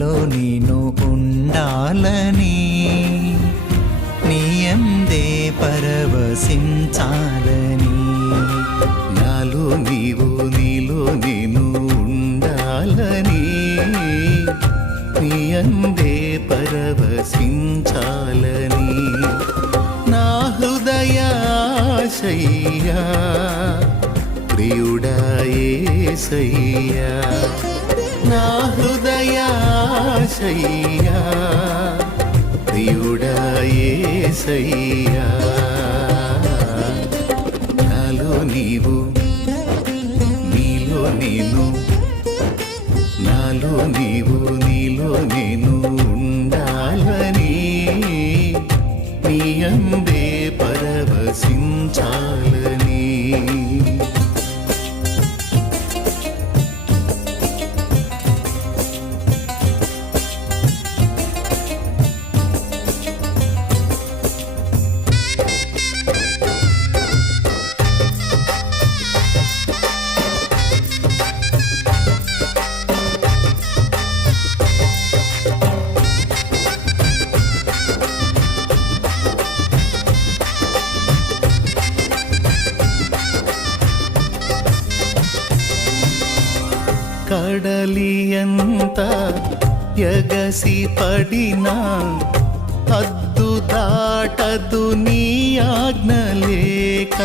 నీలో నేను ఉండాలని నీయందే పరవశించాలని. నాలో నీవు నీలో నేను ఉండాలని నీ అందే పరవశించాలని. నా హృదయాశయ్యా ప్రియుడాయేసయ్యా నా హృదయా హృదయాశయ్యా ప్రియుడాయేసయ్యా నాలో నీవు నీలో నేను నాలో నీవు నీలో నేను ఉండాలని నీ ఎగసి పడినా హద్దు దాటదు నీ ఆజ్ఞ లేక.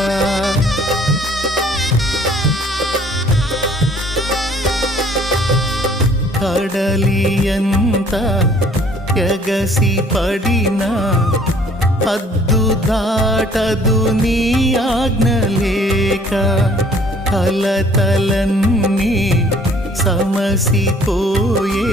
కడలి ఎంత ఎగసి పడినా హద్దు దాటదు నీ ఆజ్ఞ లేక. కలతలన్నీ సమసిపోయే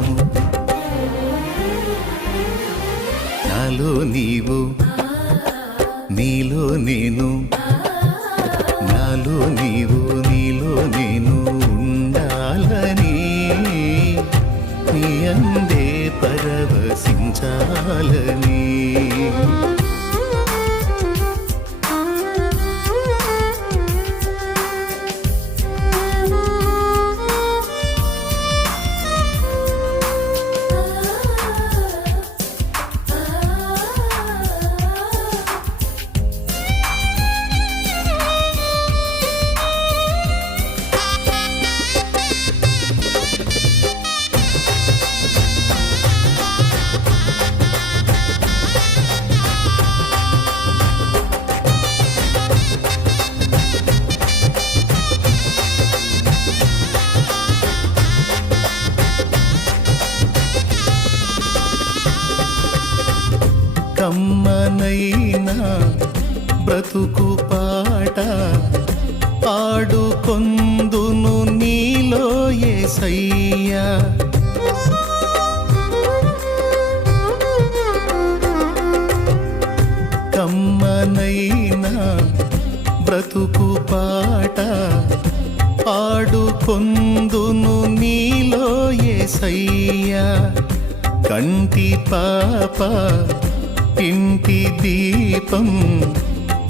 నీలో నీవు నీలో నేను. కమ్మనైనా బ్రతుకు పాట పాడుకొందును నీలో ఏసయ్యా. కమ్మనైనా బ్రతుకు పాట పాడుకొందును నీలో ఏసయ్యా. కంటి పాప ఇంటి దీపం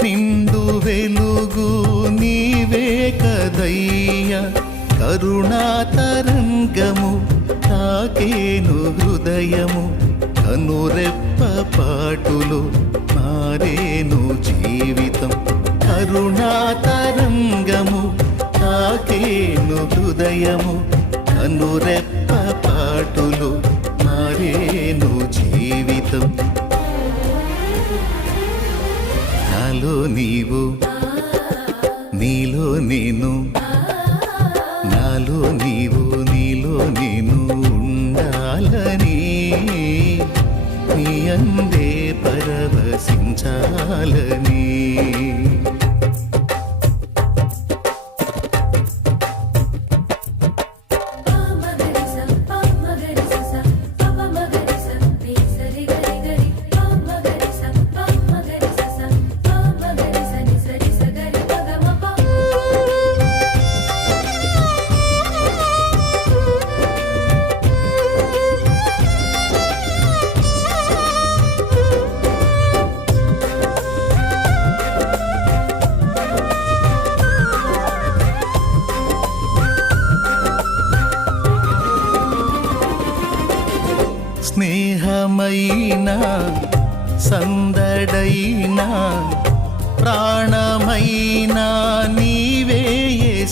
నిండు వెలుగు నీవే కదయ్య. కరుణాతరంగము తాకేను హృదయము. కనురెప్ప పాటులు మారేను జీవితం. కరుణాతరంగము తాకేను హృదయము. కనురెప్ప పాటులు మారేను జీవితం. నాలో నీవు నీలో నేను. స్నేహమైనా సందడైనా ప్రాణమైనా నీవే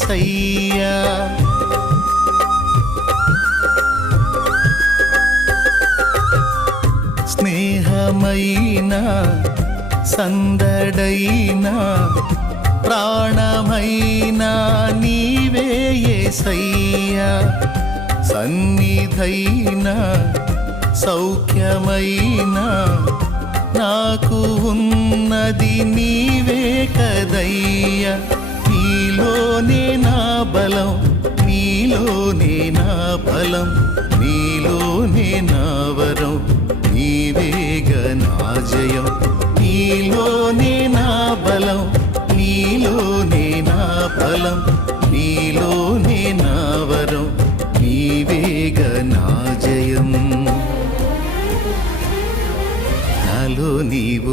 సయ్యా స్నేహమైనా సందడైనా ప్రాణమైనా నీవే సయ్యా సన్నిధైనా సౌఖ్యమైనా నాకు ఉన్నది నీవే కదయ్య. నీలోనే నా బలం నీలోనే నా బలం నీలోనే నా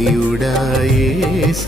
ప్రియుడాయేసయ్యా